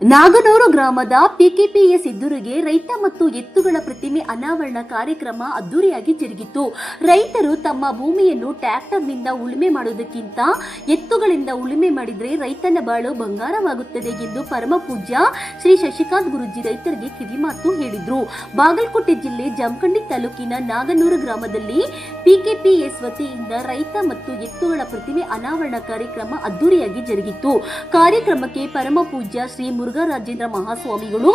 ನಾಗನೂರು ಗ್ರಾಮದ ಪಿಕೆಪಿಎಸ್ ಎದುರಿಗೆ ರೈತ ಮತ್ತು ಎತ್ತುಗಳ ಪ್ರತಿಮೆ ಅನಾವರಣ ಕಾರ್ಯಕ್ರಮ ಅದ್ದೂರಿಯಾಗಿ ಜರುಗಿತು. ರೈತರು ತಮ್ಮ ಭೂಮಿಯನ್ನು ಟ್ರ್ಯಾಕ್ಟರ್ನಿಂದ ಉಳುಮೆ ಮಾಡುವುದಕ್ಕಿಂತ ಎತ್ತುಗಳಿಂದ ಉಳುಮೆ ಮಾಡಿದರೆ ರೈತನ ಬಾಳು ಬಂಗಾರವಾಗುತ್ತದೆ ಎಂದು ಪರಮ ಪೂಜ್ಯ ಶ್ರೀ ಶಶಿಕಾಂತ್ ಗುರೂಜಿ ರೈತರಿಗೆ ಕಿವಿಮಾತು ಹೇಳಿದರು. ಬಾಗಲಕೋಟೆ ಜಿಲ್ಲೆ ಜಮಖಂಡಿ ತಾಲೂಕಿನ ನಾಗನೂರು ಗ್ರಾಮದಲ್ಲಿ ಪಿಕೆಪಿಎಸ್ ವತಿಯಿಂದ ರೈತ ಮತ್ತು ಎತ್ತುಗಳ ಪ್ರತಿಮೆ ಅನಾವರಣ ಕಾರ್ಯಕ್ರಮ ಅದ್ದೂರಿಯಾಗಿ ಜರುಗಿತು. ಕಾರ್ಯಕ್ರಮಕ್ಕೆ ಪರಮ ಪೂಜ್ಯ ಶ್ರೀ ಮುರುಘರಾಜೇಂದ್ರ ಮಹಾಸ್ವಾಮಿಗಳು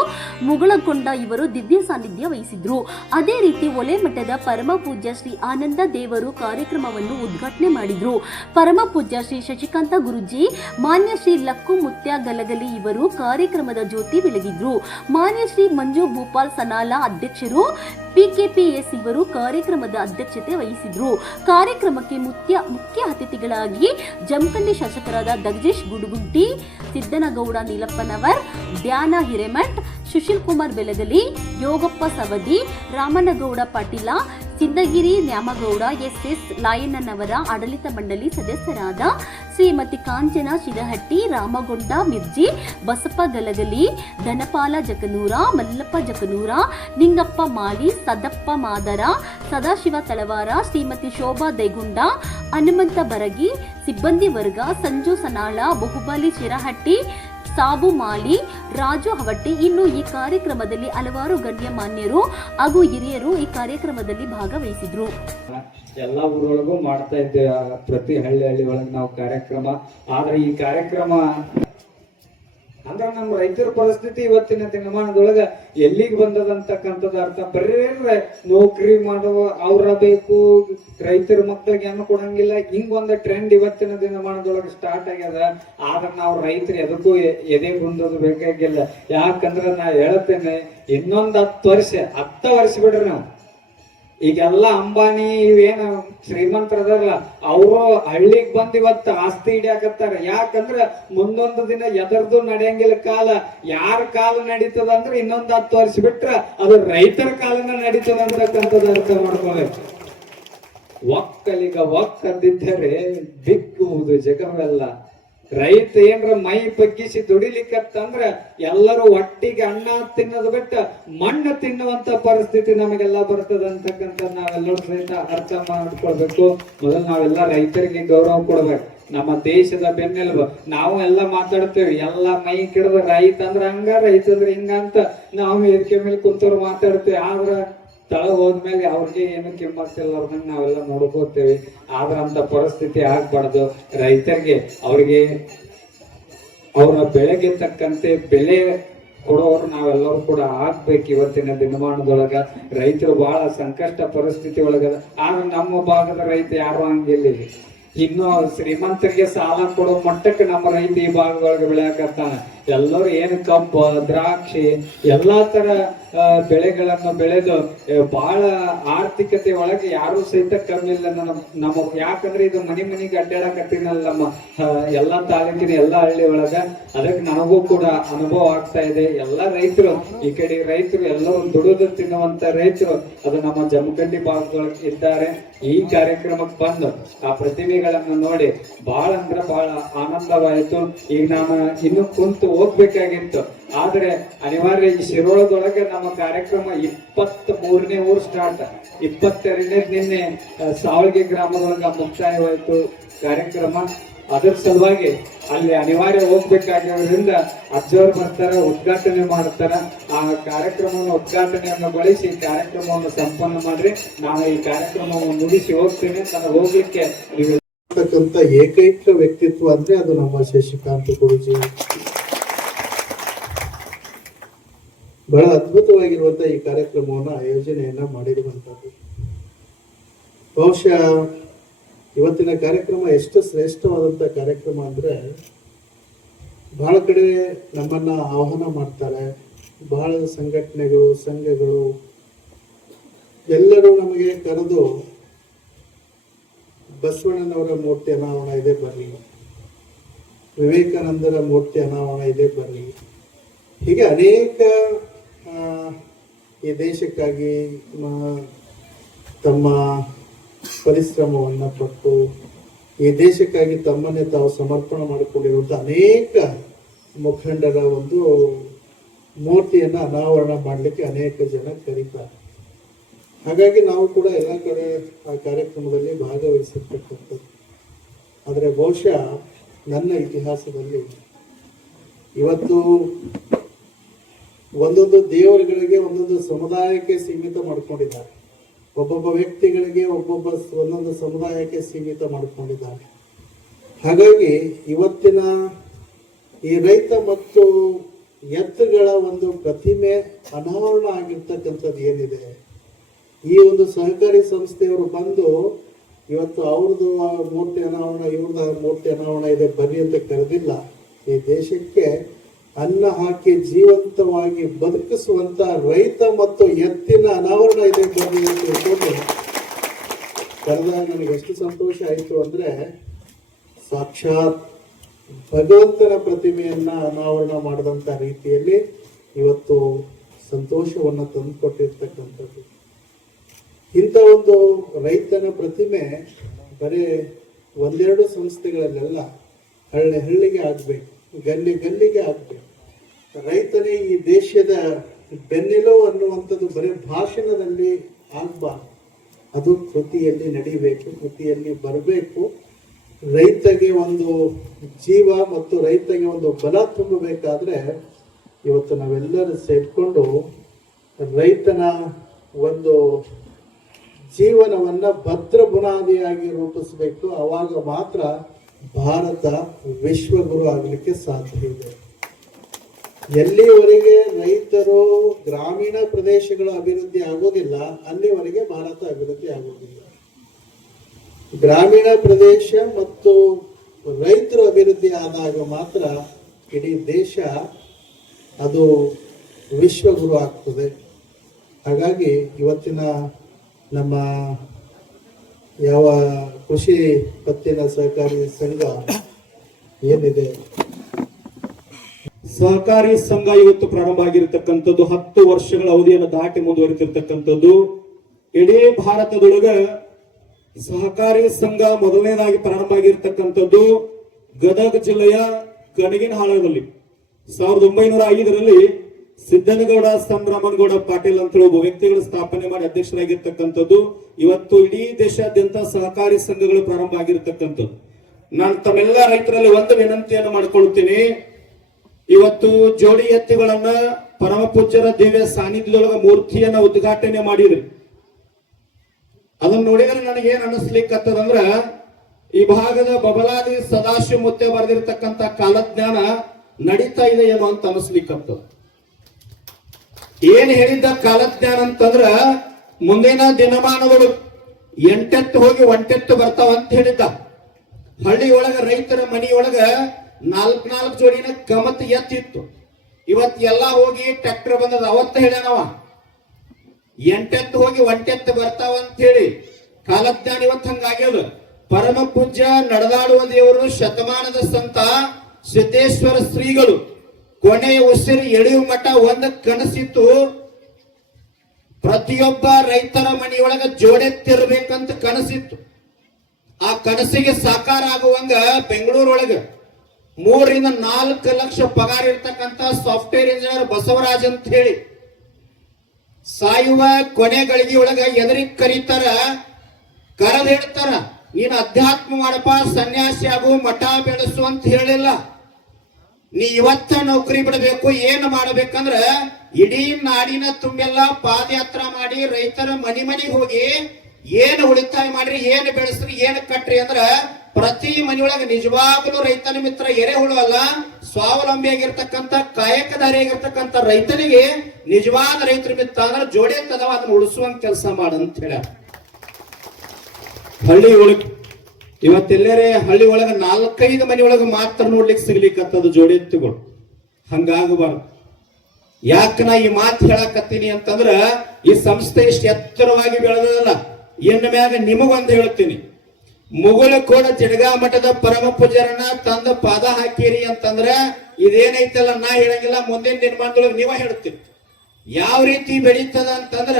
ಮುಗಳಕೊಂಡ ಇವರು ದಿವ್ಯ ಸಾನ್ನಿಧ್ಯ ವಹಿಸಿದ್ರು. ಅದೇ ರೀತಿ ಒಲೆಮಠದ ಪರಮ ಪೂಜ್ಯ ಶ್ರೀ ಆನಂದ ದೇವರು ಕಾರ್ಯಕ್ರಮವನ್ನು ಉದ್ಘಾಟನೆ ಮಾಡಿದ್ರು. ಪರಮ ಪೂಜ್ಯ ಶ್ರೀ ಶಶಿಕಾಂತ ಗುರೂಜಿ, ಮಾನ್ಯ ಶ್ರೀ ಲಕ್ಕು ಮುತ್ಯ ಗಲಗಲಿ ಇವರು ಕಾರ್ಯಕ್ರಮದ ಜ್ಯೋತಿ ಬೆಳಗಿದ್ರು. ಮಾನ್ಯ ಶ್ರೀ ಮಂಜು ಭೂಪಾಲ್ ಸನಾಲಾ ಅಧ್ಯಕ್ಷರು ಪಿಕೆಪಿಎಸ್ ಇವರು ಕಾರ್ಯಕ್ರಮದ ಅಧ್ಯಕ್ಷತೆ ವಹಿಸಿದ್ರು. ಕಾರ್ಯಕ್ರಮಕ್ಕೆ ಮುಖ್ಯ ಅತಿಥಿಗಳಾಗಿ ಜಮಖಂಡಿ ಶಾಸಕರಾದ ದಗಜೇಶ್ ಗುಡುಗುಂಟಿ, ಸಿದ್ದನಗೌಡ ನೀಲಪ್ಪನವರ್, ಧ್ಯಾನ ಹಿರೇಮಠ್, ಸುಶೀಲ್ ಕುಮಾರ್ ಬೆಲಗಲಿ, ಯೋಗಪ್ಪ ಸವದಿ, ರಾಮನಗೌಡ ಪಾಟೀಲ, ಸಿದ್ದಗಿರಿ ನ್ಯಾಮಗೌಡ, ಎಸ್ ಲಾಯಣ್ಣನವರ ಆಡಳಿತ ಮಂಡಳಿ ಸದಸ್ಯರಾದ ಶ್ರೀಮತಿ ಕಾಂಚನ ಶಿರಹಟ್ಟಿ, ರಾಮಗೊಂಡ ಮಿರ್ಜಿ, ಬಸಪ್ಪ ಗಲಗಲಿ, ಧನಪಾಲ ಜಕನೂರ, ಮಲ್ಲಪ್ಪ ಜಕನೂರ, ನಿಂಗಪ್ಪ ಮಾಲಿ, ಸದಪ್ಪ ಮಾದರ, ಸದಾಶಿವ ತಳವಾರ, ಶ್ರೀಮತಿ ಶೋಭಾ ದೈಗುಂಡ, ಹನುಮಂತ ಬರಗಿ, ಸಿಬ್ಬಂದಿ ವರ್ಗ, ಸಂಜು ಸನಾಳ, ಬಹುಬಲಿ ಶಿರಹಟ್ಟಿ, ಸಾಬು ಮಾಲಿ, ರಾಜು ಹವಟ್ಟಿ, ಇನ್ನು ಈ ಕಾರ್ಯಕ್ರಮದಲ್ಲಿ ಹಲವಾರು ಗಣ್ಯಮಾನ್ಯರು ಹಾಗೂ ಹಿರಿಯರು ಈ ಕಾರ್ಯಕ್ರಮದಲ್ಲಿ ಭಾಗವಹಿಸಿದ್ರು. ಎಲ್ಲ ಊರೊಳಗೂ ಮಾಡ್ತಾ ಇದ್ದೇವೆ, ಪ್ರತಿ ಹಳ್ಳಿ ಒಳಗೆ ನಾವು ಕಾರ್ಯಕ್ರಮ. ಆದ್ರೆ ಈ ಕಾರ್ಯಕ್ರಮ ಅಂದ್ರೆ ನಮ್ಮ ರೈತರ ಪರಿಸ್ಥಿತಿ ಇವತ್ತಿನ ದಿನಮಾನದೊಳಗ ಎಲ್ಲಿಗೆ ಬಂದದಂತಕ್ಕಂಥದ್ದು ಅರ್ಥ. ಬರೀ ನೌಕರಿ ಮಾಡುವ ಅವ್ರ ಬೇಕು, ರೈತರ ಮಕ್ಕಳಿಗೆ ಏನು ಕೊಡಂಗಿಲ್ಲ, ಹಿಂಗೊಂದು ಟ್ರೆಂಡ್ ಇವತ್ತಿನ ದಿನಮಾನದೊಳಗೆ ಸ್ಟಾರ್ಟ್ ಆಗ್ಯದ. ಆದ್ರೆ ನಾವು ರೈತರು ಎದಕ್ಕೂ ಎದೆ ಬಂದದು ಬೇಕಾಗಿಲ್ಲ. ಯಾಕಂದ್ರೆ ನಾ ಹೇಳ್ತೇನೆ, ಇನ್ನೊಂದು 10 ವರ್ಷ ಬಿಡ್ರಿ ನಾವು ಈಗೆಲ್ಲ ಅಂಬಾನಿ ಇವೇನು ಶ್ರೀಮಂತರದಾರಲ್ಲ ಅವರು ಹಳ್ಳಿಗೆ ಬಂದ್ ಇವತ್ತು ಆಸ್ತಿ ಹಿಡಿಯಾಕತ್ತಾರ. ಯಾಕಂದ್ರ ಮುಂದೊಂದು ದಿನ ಎದರ್ದು ನಡೆಯಂಗಿಲ್ಲ ಕಾಲ. ಯಾರ ಕಾಲ ನಡೀತದ ಅಂದ್ರೆ ಇನ್ನೊಂದು 10 ವರ್ಷ ಬಿಟ್ರ ಅದು ರೈತರ ಕಾಲನ ನಡೀತದ ಅಂತಕ್ಕಂಥದ್ದು ಅರ್ಥ ಮಾಡ್ಕೋಬೇಕು. ಒಕ್ಕಲಿಗ ಒಕ್ಕದಿದ್ದರೆ ಬಿಕ್ಕುವುದು ಜಗವೆಲ್ಲ. ರೈತ ಏನ್ರ ಮೈ ಬಗ್ಗಿಸಿ ದುಡಿಲಿಕ್ಕತ್ತಂದ್ರ ಎಲ್ಲರೂ ಒಟ್ಟಿಗೆ ಅನ್ನ ತಿನ್ನೋದು ಬಿಟ್ಟ ಮಣ್ಣು ತಿನ್ನುವಂತ ಪರಿಸ್ಥಿತಿ ನಮಗೆಲ್ಲ ಬರ್ತದ ಅಂತಕ್ಕಂಥ ನಾವೆಲ್ಲರೂ ಸಹಿತ ಅರ್ಥ ಮಾಡ್ಕೊಳ್ಬೇಕು. ಮೊದಲು ನಾವೆಲ್ಲ ರೈತರಿಗೆ ಗೌರವ ಕೊಡ್ಬೇಕು. ನಮ್ಮ ದೇಶದ ಬೆನ್ನೆಲುಬು. ನಾವು ಎಲ್ಲ ಮಾತಾಡ್ತೇವೆ, ಎಲ್ಲ ಮೈ ಕೆಡದ ರೈತ ಅಂದ್ರ ಹಂಗ, ರೈತ ಅಂದ್ರ ಹಿಂಗ ಅಂತ ನಾವು ವೇದಿಕೆ ಮೇಲೆ ಕುಂತವ್ರು ಮಾತಾಡ್ತೇವೆ. ಆದ್ರ ತಳ ಹೋದ್ಮೇಲೆ ಅವ್ರಿಗೆ ಏನು ಕಿಮ್ಮತ್ತಿಲ್ಲ, ಅವ್ರನ್ನ ನಾವೆಲ್ಲ ನೋಡ್ಕೋತೇವೆ. ಆದ್ರ ಅಂತ ಪರಿಸ್ಥಿತಿ ಆಗ್ಬಾರ್ದು. ರೈತರಿಗೆ ಅವ್ರಿಗೆ ಅವರ ಬೆಳೆಗೆ ತಕ್ಕಂತೆ ಬೆಲೆ ಕೊಡೋರು ನಾವೆಲ್ಲರೂ ಕೂಡ ಆಗ್ಬೇಕು. ಇವತ್ತಿನ ದಿನಮಾನದೊಳಗ ರೈತರು ಬಹಳ ಸಂಕಷ್ಟ ಪರಿಸ್ಥಿತಿ ಒಳಗದ. ಆದ್ರೆ ನಮ್ಮ ಭಾಗದ ರೈತ ಯಾರು ಹಂಗಿಲ್ಲ. ಇನ್ನು ಶ್ರೀಮಂತರಿಗೆ ಸಾಲ ಕೊಡೋ ಮಟ್ಟಕ್ಕೆ ನಮ್ಮ ರೈತ ಈ ಭಾಗದೊಳಗೆ ಬೆಳೆಯಕತ್ತಾನ. ಎಲ್ಲರೂ ಏನು ಕಬ್ಬು, ದ್ರಾಕ್ಷಿ ಎಲ್ಲಾ ತರ ಬೆಳೆಗಳನ್ನು ಬೆಳೆದು ಬಹಳ ಆರ್ಥಿಕತೆ ಒಳಗೆ ಯಾರು ಸಹಿತ ಕಮ್ಮಿ ಇಲ್ಲ ನಮ್ಮ. ಯಾಕಂದ್ರೆ ಇದು ಮನಿಗೆ ಅಡ್ಡಾಡಕತ್ತೀನಲ್ಲ ನಮ್ಮ ಎಲ್ಲಾ ತಾಲೂಕಿನ ಎಲ್ಲಾ ಹಳ್ಳಿ ಒಳಗ. ಅದಕ್ಕೆ ನನಗೂ ಕೂಡ ಅನುಭವ ಆಗ್ತಾ ಇದೆ. ಎಲ್ಲಾ ರೈತರು ಈ ಕಡೆ ರೈತರು ಎಲ್ಲರೂ ದುಡಿದು ತಿನ್ನುವಂತ ರೈತರು ಅದು ನಮ್ಮ ಜಮಖಂಡಿ ಭಾಗದೊಳಗೆ ಇದ್ದಾರೆ. ಈ ಕಾರ್ಯಕ್ರಮಕ್ಕೆ ಬಂದು ಆ ಪ್ರತಿಭೆಗಳನ್ನು ನೋಡಿ ಬಹಳ ಅಂದ್ರೆ ಬಹಳ ಆನಂದವಾಯಿತು. ಈಗ ನಾನು ಇನ್ನು ಕುಂತು ಹೋಗ್ಬೇಕಾಗಿತ್ತು, ಆದ್ರೆ ಅನಿವಾರ್ಯ ಈ ಶಿರೋಳದೊಳಗೆ ನಮ್ಮ ಕಾರ್ಯಕ್ರಮ 23ನೇ ಊರು ಸ್ಟಾರ್ಟ್, 22ನೇ ನಿನ್ನೆ ಸಾವಳ್ಗಿ ಗ್ರಾಮದೊಳಗ ಮುಕ್ತಾಯವಾಯಿತು ಕಾರ್ಯಕ್ರಮ. ಅದರ ಸಲುವಾಗಿ ಅಲ್ಲಿ ಅನಿವಾರ್ಯ ಹೋಗ್ಬೇಕಾಗಿರೋದ್ರಿಂದ ಅಜ್ಜವ್ರು ಬರ್ತಾರ, ಉದ್ಘಾಟನೆ ಮಾಡ್ತಾರ. ಆ ಕಾರ್ಯಕ್ರಮವನ್ನು ಉದ್ಘಾಟನೆಯನ್ನು ಬಳಸಿ ಕಾರ್ಯಕ್ರಮವನ್ನು ಸಂಪನ್ನ ಮಾಡ್ರಿ. ನಾನು ಈ ಕಾರ್ಯಕ್ರಮವನ್ನು ಮುಗಿಸಿ ಹೋಗ್ತೇನೆ. ನನಗೆ ಹೋಗ್ಲಿಕ್ಕೆ ಏಕೈಕ ವ್ಯಕ್ತಿತ್ವ ಅಂದ್ರೆ ಅದು ನಮ್ಮ ಶಶಿಕಾಂತ್ ಗುರೂಜಿ. ಬಹಳ ಅದ್ಭುತವಾಗಿರುವಂತಹ ಈ ಕಾರ್ಯಕ್ರಮವನ್ನು ಆಯೋಜನೆಯನ್ನ ಮಾಡಿರುವಂತದ್ದು. ಬಹುಶಃ ಇವತ್ತಿನ ಕಾರ್ಯಕ್ರಮ ಎಷ್ಟು ಶ್ರೇಷ್ಠವಾದಂತ ಕಾರ್ಯಕ್ರಮ ಅಂದ್ರೆ ಬಹಳ ಕಡೆ ನಮ್ಮನ್ನ ಆಹ್ವಾನ ಮಾಡ್ತಾರೆ. ಬಹಳ ಸಂಘಟನೆಗಳು, ಸಂಘಗಳು ಎಲ್ಲರೂ ನಮಗೆ ಕರೆದು ಬಸವಣ್ಣನವರ ಮೂರ್ತಿ ಅನಾವರಣ ಇದೆ ಬರ್ರಿ, ವಿವೇಕಾನಂದರ ಮೂರ್ತಿ ಅನಾವರಣ ಇದೆ ಬರ್ರಿ, ಹೀಗೆ ಅನೇಕ ಈ ದೇಶಕ್ಕಾಗಿ ತಮ್ಮ ಪರಿಶ್ರಮವನ್ನು ಪಟ್ಟು ಈ ದೇಶಕ್ಕಾಗಿ ತಮ್ಮನ್ನೇ ತಾವು ಸಮರ್ಪಣೆ ಮಾಡಿಕೊಂಡಿರುವಂಥ ಅನೇಕ ಮುಖಂಡರ ಒಂದು ಮೂರ್ತಿಯನ್ನು ಅನಾವರಣ ಮಾಡಲಿಕ್ಕೆ ಅನೇಕ ಜನ ಕರೀತಾರೆ. ಹಾಗಾಗಿ ನಾವು ಕೂಡ ಎಲ್ಲ ಕಡೆ ಆ ಕಾರ್ಯಕ್ರಮದಲ್ಲಿ ಭಾಗವಹಿಸಿರ್ತಕ್ಕಂಥದ್ದು. ಆದರೆ ಬಹುಶಃ ನನ್ನ ಇತಿಹಾಸದಲ್ಲಿ ಇವತ್ತು ಒಂದೊಂದು ದೇವರುಗಳಿಗೆ ಒಂದೊಂದು ಸಮುದಾಯಕ್ಕೆ ಸೀಮಿತ ಮಾಡ್ಕೊಂಡಿದ್ದಾರೆ, ಒಬ್ಬೊಬ್ಬ ವ್ಯಕ್ತಿಗಳಿಗೆ ಒಂದೊಂದು ಸಮುದಾಯಕ್ಕೆ ಸೀಮಿತ ಮಾಡ್ಕೊಂಡಿದ್ದಾರೆ. ಹಾಗಾಗಿ ಇವತ್ತಿನ ಈ ರೈತ ಮತ್ತು ಎತ್ತುಗಳ ಒಂದು ಪ್ರತಿಮೆ ಅನಾವರಣ ಆಗಿರ್ತಕ್ಕಂಥದ್ದು ಏನಿದೆ, ಈ ಒಂದು ಸಹಕಾರಿ ಸಂಸ್ಥೆಯವರು ಬಂದು ಇವತ್ತು ಅವ್ರದ್ದು ಮೂರ್ತಿ ಅನಾವರಣ, ಇವ್ರದ್ದು ಮೂರ್ತಿ ಅನಾವರಣ ಇದೆ ಬರ್ರಿ ಅಂತ ಕರೆದಿಲ್ಲ. ಈ ದೇಶಕ್ಕೆ ಅನ್ನ ಹಾಕಿ ಜೀವಂತವಾಗಿ ಬದುಕಿಸುವಂತ ರೈತ ಮತ್ತು ಎತ್ತಿನ ಅನಾವರಣ ಇದೆ ಬರ್ರಿ ಅಂತ ಹೇಳ್ಕೊಂಡು ಕರೆದಾಗ ನನಗೆ ಎಷ್ಟು ಸಂತೋಷ ಆಯಿತು ಅಂದ್ರೆ, ಸಾಕ್ಷಾತ್ ಭಗವಂತನ ಪ್ರತಿಮೆಯನ್ನ ಅನಾವರಣ ಮಾಡಿದಂತ ರೀತಿಯಲ್ಲಿ ಇವತ್ತು ಸಂತೋಷವನ್ನು ತಂದುಕೊಟ್ಟಿರ್ತಕ್ಕಂಥದ್ದು. ಇಂಥ ಒಂದು ರೈತನ ಪ್ರತಿಮೆ ಬರೀ ಒಂದೆರಡು ಸಂಸ್ಥೆಗಳಲ್ಲೆಲ್ಲ ಹಳ್ಳಿ ಹಳ್ಳಿಗೆ ಆಗ್ಬೇಕು, ಗಲ್ಲಿ ಗಲ್ಲಿಗೆ ಆಗ್ಬೇಕು. ರೈತನೇ ಈ ದೇಶದ ಬೆನ್ನೆಲುಬು ಅನ್ನುವಂಥದ್ದು ಬರೀ ಭಾಷಣದಲ್ಲಿ ಆಗ್ಬಾರ್ದು, ಅದು ಕೃತಿಯಲ್ಲಿ ನಡಿಬೇಕು, ಕೃತಿಯಲ್ಲಿ ಬರಬೇಕು. ರೈತಗೆ ಒಂದು ಜೀವ ಮತ್ತು ರೈತಗೆ ಒಂದು ಬಲ ತುಂಬಬೇಕಾದ್ರೆ ಇವತ್ತು ನಾವೆಲ್ಲರೂ ಸೇರ್ಕೊಂಡು ರೈತನ ಒಂದು ಜೀವನವನ್ನ ಭದ್ರ ಬುನಾದಿಯಾಗಿ ರೂಪಿಸಬೇಕು. ಆವಾಗ ಮಾತ್ರ ಭಾರತ ವಿಶ್ವಗುರು ಆಗಲಿಕ್ಕೆ ಸಾಧ್ಯ ಇದೆ. ಎಲ್ಲಿವರೆಗೆ ರೈತರು ಗ್ರಾಮೀಣ ಪ್ರದೇಶಗಳ ಅಭಿವೃದ್ಧಿ ಆಗೋದಿಲ್ಲ, ಅಲ್ಲಿವರೆಗೆ ಭಾರತ ಅಭಿವೃದ್ಧಿ ಆಗೋದಿಲ್ಲ. ಗ್ರಾಮೀಣ ಪ್ರದೇಶ ಮತ್ತು ರೈತರು ಅಭಿವೃದ್ಧಿ ಆದಾಗ ಮಾತ್ರ ಇಡೀ ದೇಶ ಅದು ವಿಶ್ವಗುರು ಆಗ್ತದೆ. ಹಾಗಾಗಿ ಇವತ್ತಿನ ನಮ್ಮ ಯಾವ ಕೃಷಿ ಪತ್ತಿನ ಸಹಕಾರಿ ಸಂಘ ಏನಿದೆ, ಸಹಕಾರಿ ಸಂಘ ಇವತ್ತು ಪ್ರಾರಂಭ ಆಗಿರತಕ್ಕಂಥದ್ದು 10 ವರ್ಷಗಳ ಅವಧಿಯನ್ನು ದಾಟಿ ಮುಂದುವರಿತಿರ್ತಕ್ಕಂಥದ್ದು. ಇಡೀ ಭಾರತದೊಳಗ ಸಹಕಾರಿ ಸಂಘ ಮೊದಲನೇದಾಗಿ ಪ್ರಾರಂಭ ಆಗಿರ್ತಕ್ಕಂಥದ್ದು ಗದಗ ಜಿಲ್ಲೆಯ ಕಣಗಿನಹಾಳದಲ್ಲಿ 1905ರಲ್ಲಿ ಸಿದ್ದನಗೌಡ ಸಂಭ್ರಮನಗೌಡ ಪಾಟೀಲ್ ಅಂತ ಒಬ್ಬ ವ್ಯಕ್ತಿಗಳು ಸ್ಥಾಪನೆ ಮಾಡಿ ಅಧ್ಯಕ್ಷರಾಗಿರ್ತಕ್ಕಂಥದ್ದು. ಇವತ್ತು ಇಡೀ ದೇಶಾದ್ಯಂತ ಸಹಕಾರಿ ಸಂಘಗಳು ಪ್ರಾರಂಭ ಆಗಿರ್ತಕ್ಕಂಥದ್ದು. ನಾನು ತಮ್ಮೆಲ್ಲ ರೈತರಲ್ಲಿ ಒಂದು ವಿನಂತಿಯನ್ನು ಮಾಡಿಕೊಳ್ಳುತ್ತೇನೆ. ಇವತ್ತು ಜೋಡಿ ಎತ್ತುಗಳನ್ನ ಪರಮ ಪೂಜ್ಯರ ದಿವ್ಯ ಸಾನ್ನಿಧ್ಯದೊಳಗ ಮೂರ್ತಿಯನ್ನ ಉದ್ಘಾಟನೆ ಮಾಡಿದ್ರಿ. ಅದನ್ನ ನೋಡಿದ್ರೆ ನನಗೆ ಏನ್ ಅನಿಸ್ಲಿಕ್ಕತ್ತದಂದ್ರ, ಈ ಭಾಗದ ಬಬಲಾದಿ ಸದಾಶಿವ ಮುತ್ತೆ ಬರೆದಿರ್ತಕ್ಕಂಥ ಕಾಲಜ್ಞಾನ ನಡೀತಾ ಇದೆ ಏನೋ ಅಂತ ಅನಿಸ್ಲಿಕ್ಕತ್ತದ. ಏನ್ ಹೇಳಿದ್ದ ಕಾಲಜ್ಞಾನ ಅಂತಂದ್ರ, ಮುಂದಿನ ದಿನಮಾನಗಳು 8 ಹೋಗಿ 1 ಬರ್ತಾವ ಅಂತ ಹೇಳಿದ್ದ. ಹಳ್ಳಿಯೊಳಗ ರೈತರ ಮನಿಯೊಳಗ 4 ಜೋಡಿನ ಕಮತ್ ಎತ್ತಿತ್ತು. ಇವತ್ತು ಎಲ್ಲಾ ಹೋಗಿ ಟ್ರ್ಯಾಕ್ಟರ್ ಬಂದದ. ಅವತ್ತ ಹೇಳ್ಯಾನವ 8 ಹೋಗಿ 1 ಬರ್ತಾವ ಅಂತ ಹೇಳಿ ಕಾಲಜ್ಞಾನ ಇವತ್ತು ಹಂಗಾಗ್ಯದ. ಪರಮ ಪೂಜ್ಯ ನಡೆದಾಡುವ ದೇವರು ಶತಮಾನದ ಸಂತ ಸಿದ್ದೇಶ್ವರ ಶ್ರೀಗಳು ಕೊನೆಯ ಉಸಿರು ಎಳೆಯುವ ಮಠ ಒಂದು ಕನಸಿತ್ತು. ಪ್ರತಿಯೊಬ್ಬ ರೈತರ ಮನೆಯೊಳಗ ಜೋಡೆತ್ತಿರ್ಬೇಕಂತ ಕನಸಿತ್ತು. ಆ ಕನಸಿಗೆ ಸಾಕಾರ ಆಗುವಂಗ ಬೆಂಗಳೂರೊಳಗ 3 ರಿಂದ 4 ಲಕ್ಷ ಪಗಾರ ಇರ್ತಕ್ಕಂಥ ಸಾಫ್ಟ್ವೇರ್ ಇಂಜಿನಿಯರ್ ಬಸವರಾಜ್ ಅಂತ ಹೇಳಿ ಸಾಯುವ ಕೊನೆ ಗಳಿಗೆಯೊಳಗ ಎದರಿಗೆ ಕರೀತಾರ, ಕರೆದು ಹೇಳ್ತಾರ, ನೀನು ಅಧ್ಯಾತ್ಮ ಮಾಡಪ್ಪ, ಸನ್ಯಾಸಿ ಆಗು, ಮಠ ಬೆಳೆಸು ಅಂತ ಹೇಳಿಲ್ಲ. ನೀ ಇವತ್ತ ನೌಕರಿ ಬಿಡಬೇಕು. ಏನು ಮಾಡಬೇಕಂದ್ರ ಇಡೀ ನಾಡಿನ ತುಂಬೆಲ್ಲ ಪಾದಯಾತ್ರಾ ಮಾಡಿ ರೈತರ ಮನೆಗೆ ಹೋಗಿ ಏನು ಉಳಿತಾಯ ಮಾಡ್ರಿ, ಏನು ಬೆಳೆಸ್ರಿ, ಏನು ಕಟ್ರಿ ಅಂದ್ರ ಪ್ರತಿ ಮನೆಯೊಳಗ ನಿಜವಾಗ್ಲೂ ರೈತನ ಮಿತ್ರ ಎರೆಹುಳು ಅಲ್ಲ, ಸ್ವಾವಲಂಬಿಯಾಗಿರ್ತಕ್ಕಂಥ ಕಾಯಕಧಾರಿಯಾಗಿರ್ತಕ್ಕಂಥ ರೈತನಿಗೆ ನಿಜವಾದ ರೈತರ ಮಿತ್ರ ಅಂದ್ರೆ ಜೋಡಿ ಅಂತದವ, ಅದನ್ನ ಉಳಿಸುವಂತ ಕೆಲಸ ಮಾಡಂತ ಹೇಳ. ಹಳ್ಳಿ ಒಳಗ ಇವತ್ತೆಲ್ಲರೇ ಹಳ್ಳಿ ಒಳಗ 4-5 ಮನೆಯೊಳಗ ಮಾತ್ರ ನೋಡ್ಲಿಕ್ಕೆ ಸಿಗ್ಲಿಕ್ಕತ್ತದ ಜೋಡಿ ಎತ್ತುಗಳು. ಹಂಗಾಗಬಾರ್ದು. ಯಾಕ ನಾ ಈ ಮಾತು ಹೇಳಕತ್ತೀನಿ ಅಂತಂದ್ರ, ಈ ಸಂಸ್ಥೆ ಇಷ್ಟು ಎತ್ತರವಾಗಿ ಬೆಳೆದಲ್ಲ. ಇನ್ನು ಮ್ಯಾಗ ನಿಮಗೊಂದು ಹೇಳ್ತೀನಿ, ಮುಗುಳಕೋಡ ಜಡಗಾ ಮಠದ ಪರಮ ಪೂಜ್ಯರನ್ನ ತಂದ ಪಾದ ಹಾಕಿರಿ ಅಂತಂದ್ರ ಇದೇನೈತಲ್ಲ ನಾ ಹೇಳಂಗಿಲ್ಲ, ಮುಂದಿನ ದಿನಮಾನದೊಳಗೆ ನೀವ ಹೇಳ್ತೀರಿ. ಯಾವ ರೀತಿ ಬೆಳೀತದ ಅಂತಂದ್ರ,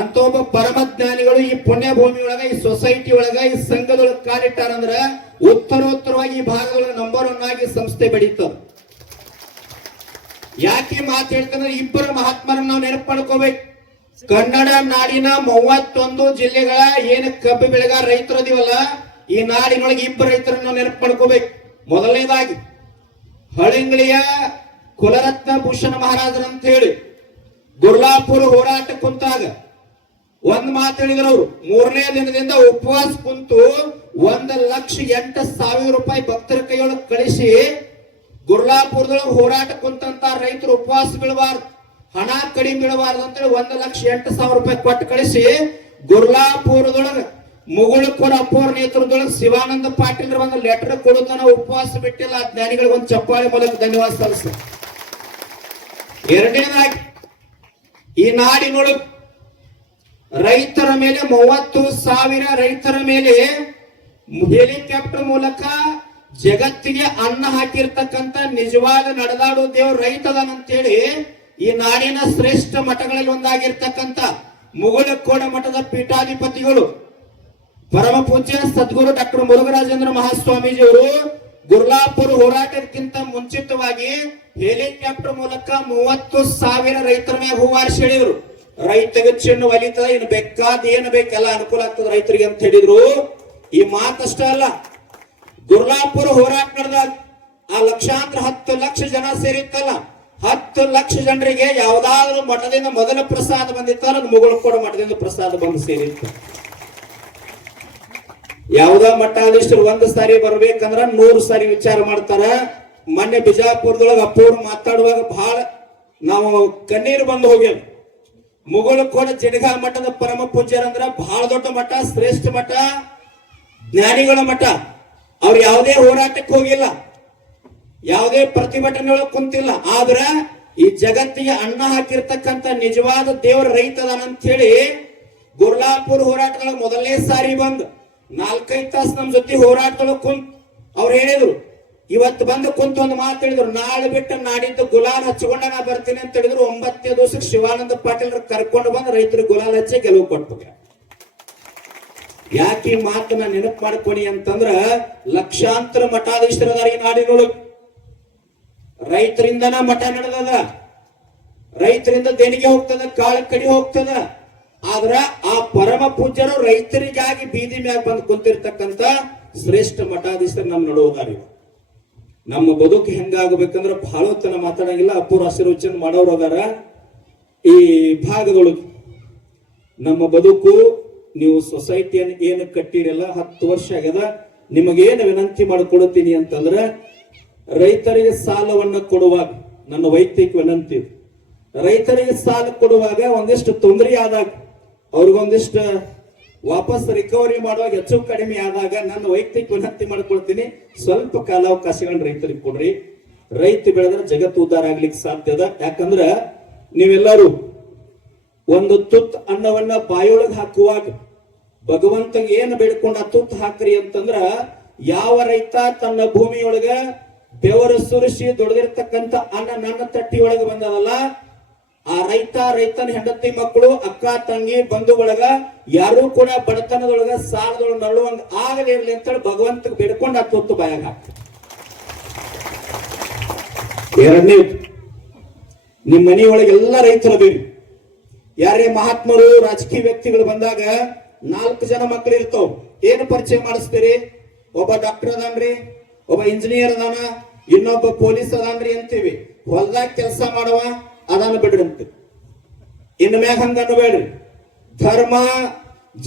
ಅಂತ ಒಬ್ಬ ಪರಮಜ್ಞಾನಿಗಳು ಈ ಪುಣ್ಯ ಭೂಮಿ ಒಳಗ, ಈ ಸೊಸೈಟಿ ಒಳಗ, ಈ ಸಂಘದೊಳಗ ಕಾಲಿಟ್ಟಾರಂದ್ರ ಉತ್ತರೋತ್ತರವಾಗಿ ಈ ಭಾಗದೊಳಗೆ ನಂಬರ್ 1 ಆಗಿ ಸಂಸ್ಥೆ ಬೆಳೀತದ. ಯಾಕೆ ಮಾತು ಹೇಳ್ತಂದ್ರೆ ಇಬ್ಬರು ಮಹಾತ್ಮರನ್ನ ನಾವು ನೆನಪು ಮಾಡ್ಕೋಬೇಕು. ಕನ್ನಡ ನಾಡಿನ 31 ಜಿಲ್ಲೆಗಳ ಏನು ಕಬ್ಬು ಬೆಳೆಗಾರ ರೈತರು ಅದೀವಲ್ಲ, ಈ ನಾಡಿನೊಳಗೆ ಇಬ್ಬರು ರೈತರನ್ನ ನಾವು ನೆನಪು ಮಾಡ್ಕೋಬೇಕು. ಮೊದಲನೇದಾಗಿ ಹಳಿಂಗಳಿಯ ಕುಲರತ್ನ ಭೂಷಣ ಮಹಾರಾಜರಂತ ಹೇಳಿ ಗುರ್ಲಾಪುರ ಹೋರಾಟ ಕುಂತಾಗ ಒಂದ್ ಮಾತು ಹೇಳಿದ್ರು ಅವರು. 3ನೇ ದಿನದಿಂದ ಉಪವಾಸ ಕುಂತು 1,08,000 ರೂಪಾಯಿ ಭಕ್ತರ ಕೈಯೊಳಗೆ ಕಳಿಸಿ ಗುರ್ಲಾಪುರದೊಳಗೆ ಹೋರಾಟ ಕುಂತಂತ ರೈತರು ಉಪವಾಸ ಬೀಳಬಾರ್ದು, ಹಣ ಕಡಿಮೆ ಬೀಳಬಾರ್ದು ಅಂತೇಳಿ 1,08,000 ರೂಪಾಯಿ ಕೊಟ್ಟು ಕಳಿಸಿ ಗುರ್ಲಾಪುರದೊಳಗೆ ಮುಗುಳಕೊರ ಅಪ್ಪೋರ್ ನೇತೃತ್ವದೊಳಗೆ ಶಿವಾನಂದ ಪಾಟೀಲ್ ಒಂದು ಲೆಟರ್ ಕೊಡುತ್ತಾನ ಉಪವಾಸ ಬಿಟ್ಟಿಲ್ಲ. ಆ ಜ್ಞಾನಿಗಳಿಗೆ ಒಂದು ಚಪ್ಪಾಳೆ ಮೂಲಕ ಧನ್ಯವಾದ ಸಲ್ಲಿಸ್ತಾರೆ. ಎರಡನೇದಾಗಿ ಈ ನಾಡಿನೊಳಗೆ ರೈತರ ಮೇಲೆ 30,000 ರೈತರ ಮೇಲೆ ಹೆಲಿಕಾಪ್ಟರ್ ಮೂಲಕ ಜಗತ್ತಿಗೆ ಅನ್ನ ಹಾಕಿರ್ತಕ್ಕಂಥ ನಿಜವಾದ ನಡೆದಾಡೋ ದೇವ್ರು ರೈತದನಂತೇಳಿ ಈ ನಾಡಿನ ಶ್ರೇಷ್ಠ ಮಠಗಳಲ್ಲಿ ಒಂದಾಗಿರ್ತಕ್ಕಂಥ ಮುಗುಳಕೋಡ ಮಠದ ಪೀಠಾಧಿಪತಿಗಳು ಪರಮ ಪೂಜ್ಯ ಸದ್ಗುರು ಡಾಕ್ಟರ್ ಮುರುಘರಾಜೇಂದ್ರ ಮಹಾಸ್ವಾಮೀಜಿಯವರು ಗುರ್ಲಾಪುರ ಹೋರಾಟಕ್ಕಿಂತ ಮುಂಚಿತವಾಗಿ ಹೆಲಿಕಾಪ್ಟರ್ ಮೂಲಕ 30,000 ರೈತರ ಮೇಲೆ ಹೂವಾರಿಸಿ ಹೇಳಿದ್ರು. ರೈತಗೆ ಚಿನ್ನ ಒಲಿತದ, ಇನ್ನು ಬೇಕಾದ ಏನು ಬೇಕೆಲ್ಲ ಅನುಕೂಲ ಆಗ್ತದ ರೈತರಿಗೆ ಅಂತ ಹೇಳಿದ್ರು. ಈ ಮಾತಷ್ಟೇ ಅಲ್ಲ, ಗುರ್ಲಾಪುರ ಹೋರಾಟ ನಡೆದಾಗ ಆ ಲಕ್ಷಾಂತರ 10 ಲಕ್ಷ ಜನ ಸೇರಿತ್ತಲ್ಲ, 10 ಲಕ್ಷ ಜನರಿಗೆ ಯಾವ್ದಾದ್ರು ಮಠದಿಂದ ಮೊದಲ ಪ್ರಸಾದ ಬಂದಿತ್ತಲ್ಲ, ಅದು ಮುಗುಳಕೋಡ ಮಠದಿಂದ ಪ್ರಸಾದ ಬಂದು ಸೇರಿತ್ತು. ಯಾವ್ದ ಮಠಾಧೀಶರು 1 ಸಾರಿ ಬರ್ಬೇಕಂದ್ರ 100 ಸಾರಿ ವಿಚಾರ ಮಾಡ್ತಾರ. ಮೊನ್ನೆ ಬಿಜಾಪುರದೊಳಗೆ ಅಪ್ಪವ್ರು ಮಾತಾಡುವಾಗ ಬಹಳ ನಾವು ಕಣ್ಣೀರು ಬಂದು ಹೋಗ್ಯಾವ. ಮುಗುಳಕೋಡ ಜಡಗಾ ಮಠದ ಪರಮ ಪೂಜ್ಯರಂದ್ರ ಬಹಳ ದೊಡ್ಡ ಮಠ, ಶ್ರೇಷ್ಠ ಮಠ, ಜ್ಞಾನಿಗಳ ಮಠ. ಅವ್ರು ಯಾವುದೇ ಹೋರಾಟಕ್ಕೆ ಹೋಗಿಲ್ಲ, ಯಾವುದೇ ಪ್ರತಿಭಟನೆ ಒಳಗೆ ಕುಂತಿಲ್ಲ. ಆದ್ರ ಈ ಜಗತ್ತಿಗೆ ಅನ್ನ ಹಾಕಿರ್ತಕ್ಕಂಥ ನಿಜವಾದ ದೇವರ ರೈತದಾನಂತ ಹೇಳಿ ಗುರ್ಲಾಪುರ ಹೋರಾಟದೊಳಗೆ ಮೊದಲನೇ ಸಾರಿ ಬಂದು 4-5 ತಾಸು ನಮ್ ಜೊತೆ ಹೋರಾಟದೊಳಗೆ ಕುಂತ್ ಅವ್ರು ಹೇಳಿದ್ರು. ಇವತ್ತು ಬಂದು ಕುಂತು ಒಂದು ಮಾತು ಹೇಳಿದ್ರು, ನಾಳೆ ಬಿಟ್ಟು ನಾಡಿದ್ದು ಗುಲಾಲ್ ಹಚ್ಕೊಂಡ ನಾ ಬರ್ತೀನಿ ಅಂತ ಹೇಳಿದ್ರು. 9ನೇ ದಿವಸಕ್ಕೆ ಶಿವಾನಂದ ಪಾಟೀಲ್ ಕರ್ಕೊಂಡು ಬಂದು ರೈತರಿಗೆ ಗುಲಾಲ್ ಹಚ್ಚಿ ಗೆಲುವು ಕೊಟ್ಬಿಟ್ಟ. ಯಾಕೆ ಈ ಮಾತನ್ನ ನೆನಪು ಮಾಡ್ಕೊಡಿ ಅಂತಂದ್ರ ಲಕ್ಷಾಂತರ ಮಠಾಧೀಶರದಾರ ಈ ನಾಡಿನೊಳಗೆ. ರೈತರಿಂದನ ಮಠ ನಡೆದದ, ರೈತರಿಂದ ದೇಣಿಗೆ ಹೋಗ್ತದ, ಕಾಳ ಕಡಿ ಹೋಗ್ತದ. ಆದ್ರ ಆ ಪರಮ ಪೂಜ್ಯರು ರೈತರಿಗಾಗಿ ಬೀದಿ ಮ್ಯಾಗ ಬಂದು ಕುಂತಿರ್ತಕ್ಕಂಥ ಶ್ರೇಷ್ಠ ಮಠಾಧೀಶರು ನಮ್ ನಡುವುದಾರ. ನಮ್ಮ ಬದುಕು ಹೆಂಗಾಗಬೇಕಂದ್ರ ಬಹಳ ಹೊತ್ತನ ಮಾತಾಡಂಗಿಲ್ಲ, ಅಪೂರ್ವ ಆಶೀರ್ವಚನ ಮಾಡೋರು ಅದಾರ ಈ ಭಾಗದೊಳಗೆ. ನಮ್ಮ ಬದುಕು ನೀವು ಸೊಸೈಟಿಯನ್ನು ಏನು ಕಟ್ಟಿರಲ್ಲ, 10 ವರ್ಷ ಆಗ್ಯದ. ನಿಮಗೇನು ವಿನಂತಿ ಮಾಡಿಕೊಡುತ್ತೀನಿ ಅಂತಂದ್ರ, ರೈತರಿಗೆ ಸಾಲವನ್ನ ಕೊಡುವಾಗ ನನ್ನ ವೈಯಕ್ತಿಕ ವಿನಂತಿ, ರೈತರಿಗೆ ಸಾಲ ಕೊಡುವಾಗ ಒಂದಿಷ್ಟು ತೊಂದರೆ ಆದಾಗ, ಅವ್ರಿಗೊಂದಿಷ್ಟು ವಾಪಸ್ ರಿಕವರಿ ಮಾಡುವಾಗ ಹೆಚ್ಚು ಕಡಿಮೆ ಆದಾಗ ನನ್ನ ವೈಯಕ್ತಿಕ ವಿನಂತಿ ಮಾಡ್ಕೊಳ್ತೀನಿ, ಸ್ವಲ್ಪ ಕಾಲಾವಕಾಶಗಳನ್ನ ರೈತರಿಗೆ ಕೊಡ್ರಿ. ರೈತ ಬೆಳೆದ್ರೆ ಜಗತ್ತು ಉದ್ಧಾರ ಆಗ್ಲಿಕ್ಕೆ ಸಾಧ್ಯ ಅದ. ಯಾಕಂದ್ರ ನೀವೆಲ್ಲರೂ ಒಂದು ತುತ್ತು ಅನ್ನವನ್ನ ಬಾಯೊಳಗೆ ಹಾಕುವಾಗ ಭಗವಂತಗೆ ಏನು ಬೇಡ್ಕೊಂಡ ತುತ್ತು ಹಾಕ್ರಿ ಅಂತಂದ್ರ, ಯಾವ ರೈತ ತನ್ನ ಭೂಮಿಯೊಳಗ ಬೆವರು ಸುರಿಸಿ ದುಡಿದಿರ್ತಕ್ಕಂಥ ಅನ್ನ ನನ್ನ ತಟ್ಟಿಯೊಳಗೆ ಬಂದದಲ್ಲ, ಆ ರೈತನ ಹೆಂಡತಿ ಮಕ್ಕಳು, ಅಕ್ಕ ತಂಗಿ ಬಂಧು ಒಳಗ ಯಾರು ಕೂಡ ಬಡತನದೊಳಗ ಸಾಲದೊಳಗೆ ನರಳುವಂಗ ಆಗಲಿ ಇರ್ಲಿ ಅಂತೇಳಿ ಭಗವಂತಗೆ ಬೇಡ್ಕೊಂಡು ಆ ತುತ್ತು ಬಾಯಾಗ ಹಾಕ್ತಾರೆ. ಎರಡನೇ, ನಿಮ್ ಮನೆಯೊಳಗೆ ಎಲ್ಲ ರೈತರು ಬೇಡಿ. ಯಾರೇ ಮಹಾತ್ಮರು ರಾಜಕೀಯ ವ್ಯಕ್ತಿಗಳು ಬಂದಾಗ 4 ಜನ ಮಕ್ಕಳು ಇರ್ತಾವ, ಏನು ಪರಿಚಯ ಮಾಡಿಸ್ತೀರಿ? ಒಬ್ಬ ಡಾಕ್ಟರ್ ಅದಾನ್ರಿ, ಒಬ್ಬ ಇಂಜಿನಿಯರ್ ಅದಾನ, ಇನ್ನೊಬ್ಬ ಪೊಲೀಸ್ ಅದಾನ್ರಿ ಅಂತೀವಿ. ಹೊಲದಾಗ ಕೆಲಸ ಮಾಡವ ಅದಾನ ಬಿಡ್ರಿ ಅಂತ. ಇನ್ನು ಮ್ಯಾಗ ಹಂಗ ಅನ್ನಬೇಡ್ರಿ. ಧರ್ಮ,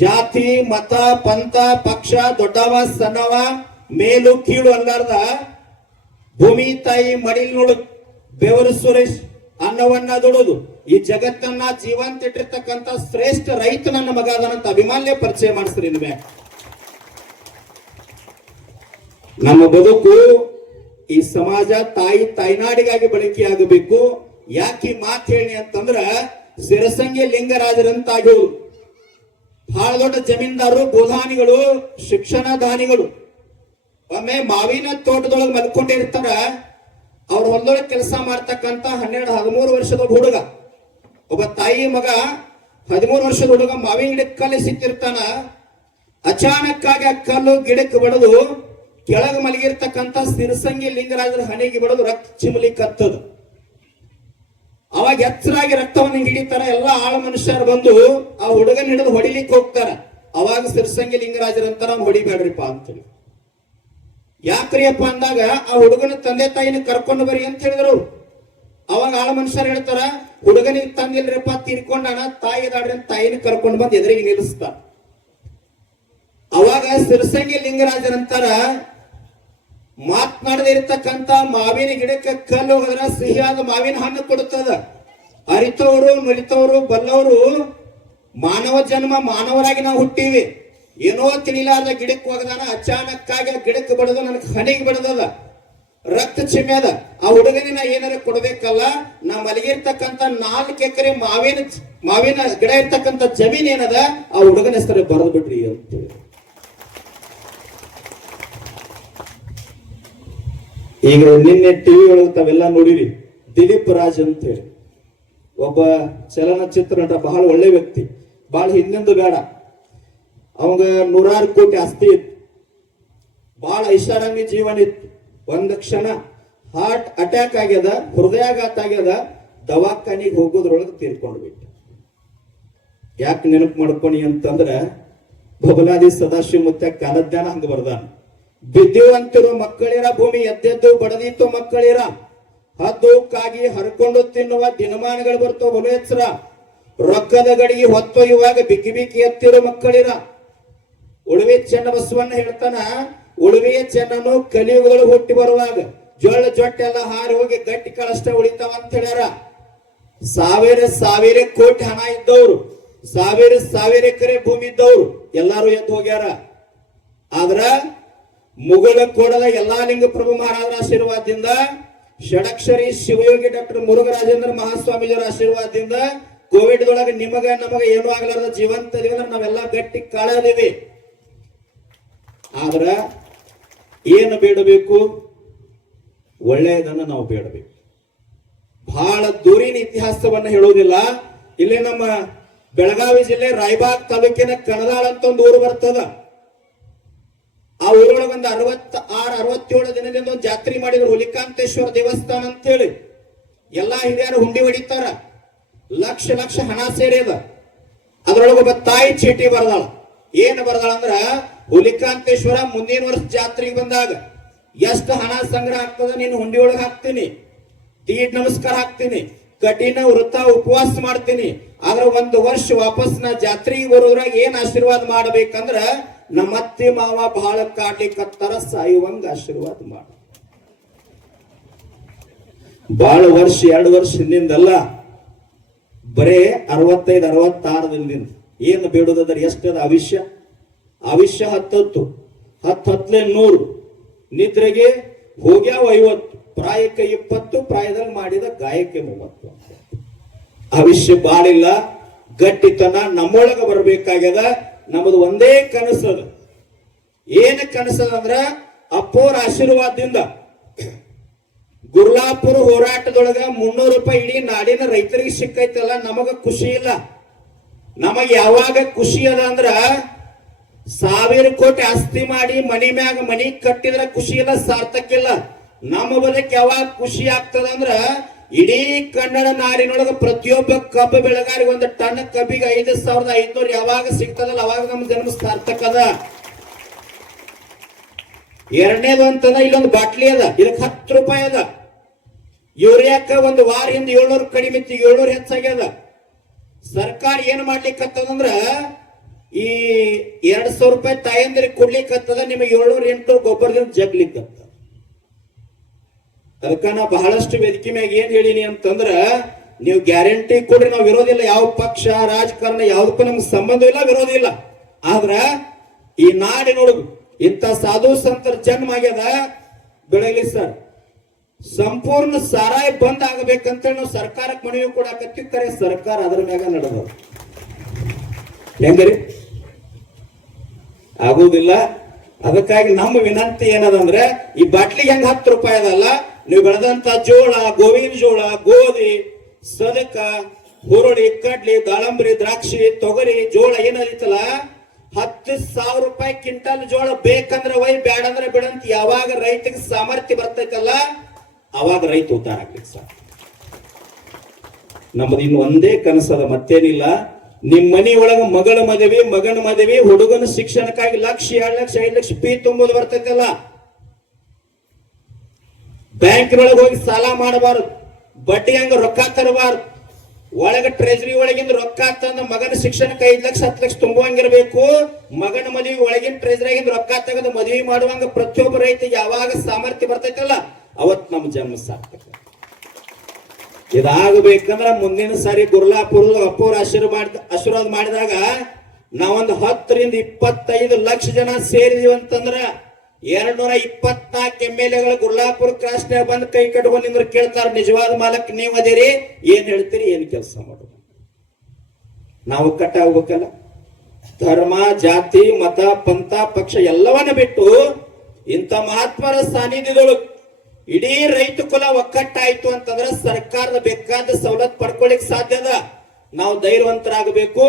ಜಾತಿ, ಮತ, ಪಂಥ, ಪಕ್ಷ, ದೊಡ್ಡವ ಸಣ್ಣವ, ಮೇಲು ಕೀಳು ಅಲ್ಲಾರ್ದ ಭೂಮಿ ತಾಯಿ ಮಡಿಲ್ ಬೆವರು ಸುರೇಶ್ ಅನ್ನವನ್ನ ದುಡುದು ಈ ಜಗತ್ತನ್ನ ಜೀವಂತ ಇಟ್ಟಿರ್ತಕ್ಕಂಥ ಶ್ರೇಷ್ಠ ರೈತ ನನ್ನ ಮಗ ಅದಾನಂತ ಅಭಿಮಾನ್ಯ ಪರಿಚಯ ಮಾಡಿಸ್ರಿ. ಇನ್ನು ಮ್ಯಾಗ ನಮ್ಮ ಬದುಕು ಈ ಸಮಾಜ ತಾಯ್ನಾಡಿಗಾಗಿ ಬಳಕೆಯಾಗಬೇಕು. ಯಾಕೆ ಮಾತು ಹೇಳಿ ಅಂತಂದ್ರ, ಸಿರಸಂಗಿ ಲಿಂಗರಾಜರಂತಾಗಿವರು ಬಹಳ ದೊಡ್ಡ ಜಮೀನ್ದಾರರು, ಭೂದಾನಿಗಳು, ಶಿಕ್ಷಣ ದಾನಿಗಳು. ಒಮ್ಮೆ ಮಾವಿನ ತೋಟದೊಳಗೆ ಮಲ್ಕೊಂಡಿರ್ತಾರ. ಅವ್ರ ಹೊಲದೊಳಗೆ ಕೆಲಸ ಮಾಡ್ತಕ್ಕಂಥ 12-13 ವರ್ಷದ ಹುಡುಗ, ಒಬ್ಬ ತಾಯಿ ಮಗ 13 ವರ್ಷದ ಹುಡುಗ ಮಾವಿನ ಗಿಡಕ್ಕೆ ಕಲ್ಲು ಸಿಕ್ಕಿರ್ತಾನ. ಅಚಾನಕ್ಕಾಗಿ ಆ ಕಲ್ಲು ಗಿಡಕ್ಕೆ ಬಡದು ಕೆಳಗೆ ಮಲಗಿರ್ತಕ್ಕಂಥ ಸಿರಸಂಗಿ ಲಿಂಗರಾಜರ ಹಣೆಗೆ ಬಡದು ರಕ್ತ ಚಿಮಲಿ ಕತ್ತದು. ಅವಾಗ ಎಚ್ಚರಾಗಿ ರಕ್ತವನ್ನು ಹಿಡಿತಾರ ಎಲ್ಲ ಆಳ ಮನುಷ್ಯರು ಬಂದು ಆ ಹುಡುಗನ ಹಿಡಿದು ಹೊಡಿಲಿಕ್ಕೆ ಹೋಗ್ತಾರ. ಅವಾಗ ಸಿರ್ಸಂಗಿ ಲಿಂಗರಾಜರಂತಾರ ಅವ್ನು ಹೊಡಿಬೇಡ್ರಿಪ್ಪ ಅಂತೇಳಿ. ಯಾಕ್ರಿಯಪ್ಪ ಅಂದಾಗ ಆ ಹುಡುಗನ ತಂದೆ ತಾಯಿನ ಕರ್ಕೊಂಡು ಬರ್ರಿ ಅಂತ ಹೇಳಿದ್ರು. ಅವಾಗ ಆಳ ಮನುಷ್ಯರು ಹೇಳ್ತಾರ, ಹುಡುಗನಿಗೆ ತಂದಿಲ್ರಿಪ್ಪ, ತೀರ್ಕೊಂಡಾಣ, ತಾಯಿ ಅದಾಡ್ರಿ ಅಂತ ತಾಯಿನ ಕರ್ಕೊಂಡು ಬಂದು ಎದುರಿಗೆ ನಿಲ್ಲಿಸ್ತಾರ. ಅವಾಗ ಸಿರ್ಸಂಗಿ ಲಿಂಗರಾಜರಂತಾರ, ಮಾತನಾಡದೇ ಇರತಕ್ಕಂತ ಮಾವಿನ ಗಿಡಕ್ಕೆ ಕಲ್ಲು ಹೋದ್ರ ಸಿಹಿಯಾದ ಮಾವಿನ ಹಣ್ಣು ಕೊಡುತ್ತದ. ಅರಿತವರು ನುರಿತವರು ಬಲ್ಲವರು ಮಾನವ ಜನ್ಮ ಮಾನವರಾಗಿ ನಾವು ಹುಟ್ಟಿವಿ. ಏನೋ ತಿಳಿಲಾರ್ದ ಗಿಡಕ್ಕೆ ಹೋಗದಾನ, ಅಚಾನಕ್ಕಾಗಿ ಗಿಡಕ್ಕೆ ಬಡದು ನನಗೆ ಹಣಿಗೆ ಬಡದದ, ರಕ್ತ ಚಿಮ್ಮೆದ. ಆ ಹುಡುಗನಿನ ಏನಾರ ಕೊಡ್ಬೇಕಲ್ಲ. ನಾ ಮಲಗಿರ್ತಕ್ಕಂಥ 4 ಎಕರೆ ಮಾವಿನ ಗಿಡ ಇರ್ತಕ್ಕಂಥ ಜಮೀನ್ ಏನದ ಆ ಹುಡುಗನ ಹೆಸರು ಬರೆದು ಬಿಡ್ರಿ ಅಂತೇಳಿ. ಈಗ ನಿನ್ನೆ ಟಿವಿ ಒಳಗೆ ತಾವೆಲ್ಲ ನೋಡಿರಿ, ದಿಲೀಪ್ ರಾಜ್ ಅಂತ ಹೇಳಿ ಒಬ್ಬ ಚಲನಚಿತ್ರ ನಟ, ಬಹಳ ಒಳ್ಳೆ ವ್ಯಕ್ತಿ, ಬಹಳ ಹಿಂದೆಂದು ಬೇಡ. ಅವಂಗ 100 ಕೋಟಿ ಆಸ್ತಿ ಇತ್ತು, ಬಹಳ ಐಷಾರಾಮಿ ಜೀವನ ಇತ್ತು. ಒಂದು ಕ್ಷಣ ಹಾರ್ಟ್ ಅಟ್ಯಾಕ್ ಆಗ್ಯದ, ಹೃದಯಾಘಾತ ಆಗ್ಯದ, ದವಾಖಾನಿಗೆ ಹೋಗೋದ್ರೊಳಗೆ ತೀರ್ಕೊಂಡು ಬಿಟ್ಟ. ಯಾಕೆ ನೆನಪು ಮಾಡ್ಕೊನಿ ಅಂತಂದ್ರ ಬಬಲಾದಿ ಸದಾಶಿವ ಮುತ್ತ ಕಾಲಜ್ಞಾನ ಹಂಗ ಬರ್ದಾನ. ಬಿದ್ದಿವಂತಿರೋ ಮಕ್ಕಳಿರ, ಭೂಮಿ ಎದ್ದೆದ್ದು ಬಡದಿತ್ತು ಮಕ್ಕಳಿರ, ಹದ್ದು ಕಾಗಿ ಹರ್ಕೊಂಡು ತಿನ್ನುವ ದಿನಮಾನಗಳು ಬರ್ತೋ ಬಲು ಎಚ್ಚರ, ರೊಕ್ಕದ ಗಡಿಗೆ ಹೊತ್ತೊಯ್ಯುವಾಗ ಬಿಕ್ಕಿ ಬಿಕ್ಕಿ ಎತ್ತಿರೋ ಮಕ್ಕಳಿರ. ಉಳುವೆ ಚೆನ್ನ ಬಸವಣ್ಣ ಹೇಳ್ತಾನ, ಉಳುವೆಯ ಚೆನ್ನನು ಕಲಿಯುಗಗಳು ಹುಟ್ಟಿ ಬರುವಾಗ ಜೊಟ್ಟೆಲ್ಲ ಹಾರಿ ಹೋಗಿ ಗಟ್ಟಿ ಕಳಷ್ಟ ಉಳಿತಾವ ಅಂತ ಹೇಳ್ಯಾರ. ಸಾವಿರ ಕೋಟಿ ಹಣ ಇದ್ದವ್ರು, ಸಾವಿರ ಎಕರೆ ಭೂಮಿ ಇದ್ದವ್ರು ಎಲ್ಲಾರು ಎದ್ದು ಹೋಗ್ಯಾರ. ಆದ್ರ ಮುಗುಳ ಕೋಡದ ಎಲ್ಲಾ ಲಿಂಗ ಪ್ರಭು ಮಹಾರಾಜರ ಆಶೀರ್ವಾದದಿಂದ, ಷಡಕ್ಷರಿ ಶಿವಯೋಗಿ ಡಾಕ್ಟರ್ ಮುರುಘರಾಜೇಂದ್ರ ಮಹಾಸ್ವಾಮೀಜರ ಆಶೀರ್ವಾದದಿಂದ ಕೋವಿಡ್ ದೊಳಗೆ ನಮಗ ಏನೂ ಆಗ್ಲಾರ್ದ ಜೀವಂತ ಇದೀವಿ. ನಾವೆಲ್ಲ ಗಟ್ಟಿ ಕಾಳದಿವಿ. ಆದ್ರ ಏನು ಬೇಡಬೇಕು? ಒಳ್ಳೆಯದನ್ನ ನಾವು ಬೇಡಬೇಕು. ಬಹಳ ದೂರಿನ ಇತಿಹಾಸವನ್ನ ಹೇಳೋದಿಲ್ಲ. ಇಲ್ಲಿ ನಮ್ಮ ಬೆಳಗಾವಿ ಜಿಲ್ಲೆ ರಾಯಬಾಗ್ ತಾಲೂಕಿನ ಕಣದಾಳ ಅಂತ ಒಂದು ಊರು ಬರ್ತದ. ಆ ಊರೊಳಗೆ ಒಂದು 66-67 ದಿನದಿಂದ ಒಂದು ಜಾತ್ರೆ ಮಾಡಿದ್ರು, ಹುಲಿಕಾಂತೇಶ್ವರ ದೇವಸ್ಥಾನ ಅಂತ ಹೇಳಿ. ಎಲ್ಲಾ ಹಿರಿಯರು ಹುಂಡಿ ಹೊಡಿತಾರ, ಲಕ್ಷ ಹಣ ಸೇರಿದ. ಅದ್ರೊಳಗೊಬ್ಬ ತಾಯಿ ಚೀಟಿ ಬರ್ದಾಳ. ಏನ್ ಬರ್ದಾಳ ಅಂದ್ರ, ಹುಲಿಕಾಂತೇಶ್ವರ ಮುಂದಿನ ವರ್ಷ ಜಾತ್ರೆಗೆ ಬಂದಾಗ ಎಷ್ಟು ಹಣ ಸಂಗ್ರಹ ಆಗ್ತದ ನೀನು ಹುಂಡಿ ಒಳಗೆ ಹಾಕ್ತೀನಿ, ದೀಡ್ ನಮಸ್ಕಾರ ಹಾಕ್ತೀನಿ, ಕಠಿಣ ವೃತ್ತ ಉಪವಾಸ ಮಾಡ್ತೀನಿ. ಆದ್ರ 1 ವರ್ಷ ವಾಪಸ್ ನಾ ಜಾತ್ರೆಗೆ ಬರೋದ್ರಾಗ ಏನ್ ಆಶೀರ್ವಾದ ಮಾಡ್ಬೇಕಂದ್ರ, ನಮ್ಮ ಅತ್ತಿ ಮಾವ ಬಹಳ ಕಾಡ್ಲಿಕ್ಕತ್ತಾರ, ಸಾಯುವಂಗ ಆಶೀರ್ವಾದ ಮಾಡ. ಬಹಳ ವರ್ಷ 2 ವರ್ಷ ಹಿಂದಿಂದಲ್ಲ, ಬರೇ 65-66 ದಿನದಿಂದ ಏನು ಬೇಡೋದ್ರ ಎಷ್ಟದ ಆವಿಷ್ಯ 10 100 ನಿದ್ರೆಗೆ ಹೋಗ್ಯಾವ 50, ಪ್ರಾಯಕ್ಕೆ 20, ಪ್ರಾಯದಲ್ಲಿ ಮಾಡಿದ ಗಾಯಕ್ಕೆ 30. ಆವಿಷ್ಯ ಬಾಳಿಲ್ಲ, ಗಟ್ಟಿತನ ನಮ್ಮೊಳಗ ಬರ್ಬೇಕಾಗ್ಯದ. ನಮ್ಮದು ಒಂದೇ ಕನಸದ. ಏನ ಕನಸದ ಅಂದ್ರ, ಅಪ್ಪೋರ ಆಶೀರ್ವಾದದಿಂದ ಗುರ್ಲಾಪುರ ಹೋರಾಟದೊಳಗ 300 ರೂಪಾಯಿ ಇಡೀ ನಾಡಿನ ರೈತರಿಗೆ ಸಿಕ್ಕೈತಲ್ಲ, ನಮಗ ಖುಷಿ ಇಲ್ಲ. ನಮಗ ಯಾವಾಗ ಖುಷಿ ಅದ ಅಂದ್ರ, 1000 ಕೋಟಿ ಆಸ್ತಿ ಮಾಡಿ ಮನಿ ಮ್ಯಾಗ ಮನಿ ಕಟ್ಟಿದ್ರ ಖುಷಿ ಇಲ್ಲ, ಸಾರ್ಥಕಿಲ್ಲ. ನಮ್ಮ ಬದಕ್ಕೆ ಯಾವಾಗ ಖುಷಿ ಆಗ್ತದ ಅಂದ್ರ, ಇಡೀ ಕನ್ನಡ ನಾಡಿನೊಳಗ ಪ್ರತಿಯೊಬ್ಬ ಕಬ್ಬು ಬೆಳೆಗಾರಿಗೆ 1 ಟನ್ ಕಬ್ಬಿಗೆ 5500 ಯಾವಾಗ ಸಿಗ್ತದಲ್ಲ, ಅವಾಗ ನಮ್ಮ ಜನ್ಮ ಸಾರ್ಥಕ ಅದ. ಎರಡನೇದು ಅಂತಂದ, ಇಲ್ಲೊಂದು ಬಾಟ್ಲಿ ಅದ, ಇದಕ್ಕೆ 10 ರೂಪಾಯಿ ಅದ. ಯೂರಿಯಾಕ 1 ವಾರ ಹಿಂದ 700 ಕಡಿಮೆ ಇತ್ತು, 700 ಹೆಚ್ಚಾಗ್ಯದ. ಸರ್ಕಾರ ಏನ್ ಮಾಡ್ಲಿಕ್ಕತ್ತದಂದ್ರ, ಈ 200 ರೂಪಾಯಿ ತಾಯಂದಿರಿಗೆ ಕೊಡ್ಲಿಕ್ಕತ್ತದ, ನಿಮಗೆ 700-800 ಗೊಬ್ಬರದಿಂದ ಜಗ್ಲಿಕ್ಕತ್ತ. ಅದಕ್ಕ ನಾ ಬಹಳಷ್ಟು ವೇದಿಕೆ ಮ್ಯಾಗ ಏನ್ ಹೇಳಿನಿ ಅಂತಂದ್ರ, ನೀವು ಗ್ಯಾರಂಟಿ ಕೊಡ್ರಿ, ನಾವು ವಿರೋಧಿಲ್ಲ. ಯಾವ ಪಕ್ಷ ರಾಜಕಾರಣ ಯಾವ್ದಕ್ಕೂ ನಮ್ಗೆ ಸಂಬಂಧ ಇಲ್ಲ, ವಿರೋಧ ಇಲ್ಲ. ಆದ್ರ ಈ ನಾಡಿನೊಳಗು ಇಂಥ ಸಾಧು ಸಂತರ ಜನ್ಮ ಆಗ್ಯದ, ಬೆಳಗಲಿ ಸರ್. ಸಂಪೂರ್ಣ ಸಾರಾಯ ಬಂದ್ ಆಗಬೇಕಂತೇಳಿ ನಾವು ಸರ್ಕಾರಕ್ಕೆ ಮನವಿ ಕೊಡಾಕತ್ತಿ, ಕರೆ ಸರ್ಕಾರ ಅದ್ರ ಮ್ಯಾಗ ನಡೆದ ಹೆಂಗರಿ ಆಗುದಿಲ್ಲ. ಅದಕ್ಕಾಗಿ ನಮ್ಮ ವಿನಂತಿ ಏನದಂದ್ರೆ, ಈ ಬಾಟ್ಲಿಗೆ ಹೆಂಗ್ 10 ರೂಪಾಯಿ ಅದಲ್ಲ, ನೀವು ಬೆಳೆದಂತ ಜೋಳ, ಗೋವಿನ ಜೋಳ, ಗೋಧಿ, ಸದಕ, ಹುರುಳಿ, ಕಡ್ಲಿ, ದಾಳಂಬರಿ, ದ್ರಾಕ್ಷಿ, ತೊಗರಿ, ಜೋಳ ಏನದಿತ್ತಲ್ಲ, 10,000 ರೂಪಾಯಿ ಕ್ವಿಂಟಲ್ ಜೋಳ ಬೇಕಂದ್ರೆ ಒಯ್, ಬ್ಯಾಡಂದ್ರೆ ಬಿಡಂತ ಯಾವಾಗ ರೈತಗೆ ಸಾಮರ್ಥ್ಯ ಬರ್ತೈತಲ್ಲ, ಅವಾಗ ರೈತ ಉದ್ದಾರ ಆಗ್ಲಿಕ್ಕೆ ಸರ್. ನಮ್ಮದು ಇನ್ನು ಒಂದೇ ಕನಸದ, ಮತ್ತೇನಿಲ್ಲ. ನಿಮ್ ಮನಿ ಒಳಗ ಮಗಳ ಮದುವೆ, ಮಗನ ಮದುವೆ, ಹುಡುಗನ ಶಿಕ್ಷಣಕ್ಕಾಗಿ 1 ಲಕ್ಷ 2 ಲಕ್ಷ 5 ಲಕ್ಷ ಫೀ ತುಂಬೋದು ಬರ್ತೈತಲ್ಲ. ಬ್ಯಾಂಕಿನೊಳಗೆ ಹೋಗಿ ಸಾಲ ಮಾಡಬಾರದು, ಬಡ್ಡಿ ಹಂಗ ರೊಕ್ಕ ತರಬಾರದು. ಒಳಗ ಟ್ರೆಜರಿ ಒಳಗಿಂದ ರೊಕ್ಕ ತಂದ ಮಗನ ಶಿಕ್ಷಣಕ್ಕೆ 5 ಲಕ್ಷ 10 ಲಕ್ಷ ತುಂಬುವಂಗಿರ್ಬೇಕು. ಮಗನ ಮದುವೆ ಒಳಗಿನ ಟ್ರೆಜರಿಯಾಗಿಂದ ರೊಕ್ಕ ತೆಗೆದು ಮದುವೆ ಮಾಡುವಂಗ ಪ್ರತಿಯೊಬ್ಬ ರೈತರಿಗೆ ಯಾವಾಗ ಸಾಮರ್ಥ್ಯ ಬರ್ತೈತಲ್ಲ ಅವತ್ ನಮ್ಮ ಜನ್ಮ ಸಾರ್ಥಕ. ಇದಾಗಬೇಕಂದ್ರ ಮುಂದಿನ ಸಾರಿ ಗುರ್ಲಾಪುರದ ಅಪ್ಪವ್ರ ಆಶೀರ್ವಾದ ಮಾಡಿದಾಗ ನಾವೊಂದು 10 ರಿಂದ 25 ಲಕ್ಷ ಜನ ಸೇರಿದೀವಿ ಅಂತಂದ್ರ 224 MLAಗಳು ಗುರ್ಲಾಪುರ ಕ್ರಾಸ್ನ್ಯಾಗ ಬಂದು ಕೈ ಕಟ್ಕೊಂಡು ನಿಂದ್ರ ಕೇಳ್ತಾರ, ನಿಜವಾದ ಮಾಲಕ್ ನೀವ್ ಅದೇರಿ, ಏನ್ ಹೇಳ್ತೀರಿ, ಏನ್ ಕೆಲಸ ಮಾಡೋದು. ನಾವು ಕಟ್ಟಾಗ್ಬೇಕಲ್ಲ. ಧರ್ಮ, ಜಾತಿ, ಮತ, ಪಂಥ, ಪಕ್ಷ ಎಲ್ಲವನ್ನ ಬಿಟ್ಟು ಇಂಥ ಮಹಾತ್ಮರ ಸಾನ್ನಿಧ್ಯದೊಳಗೆ ಇಡೀ ರೈತ ಕುಲ ಒಕ್ಕಟ್ಟಾಯ್ತು ಅಂತಂದ್ರೆ ಸರ್ಕಾರದ ಬೇಕಾದ ಸವಲತ್ತು ಪಡ್ಕೊಳ್ಳಿಕ್ ಸಾಧ್ಯದ. ನಾವು ಧೈರ್ಯವಂತರಾಗಬೇಕು.